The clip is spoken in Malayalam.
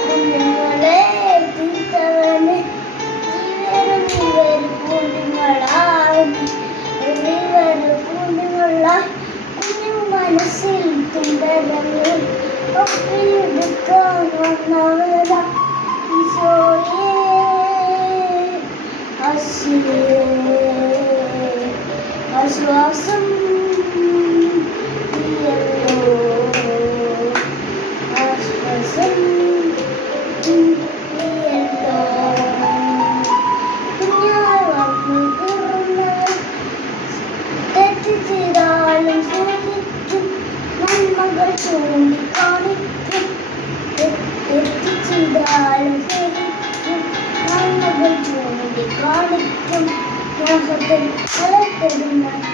കുഞ്ഞുങ്ങളെ തീർത്തവന് കുഞ്ഞു മനസ്സിൽ തുമ്പരങ്ങൾ ഒപ്പിയെടുക്കാൻ വന്നവരാ ഈശോയേ ആശ്വാസം ചെയ്താലും ശരിക്കും നന്മകൾ ചൂണ്ടിക്കാണിക്കും തെറ്റ് ചെയ്താലും ശരിക്കും നന്മകൾ ചൂണ്ടിക്കാണിക്കും മോഹത്തിൽ വളർത്തിടുന്ന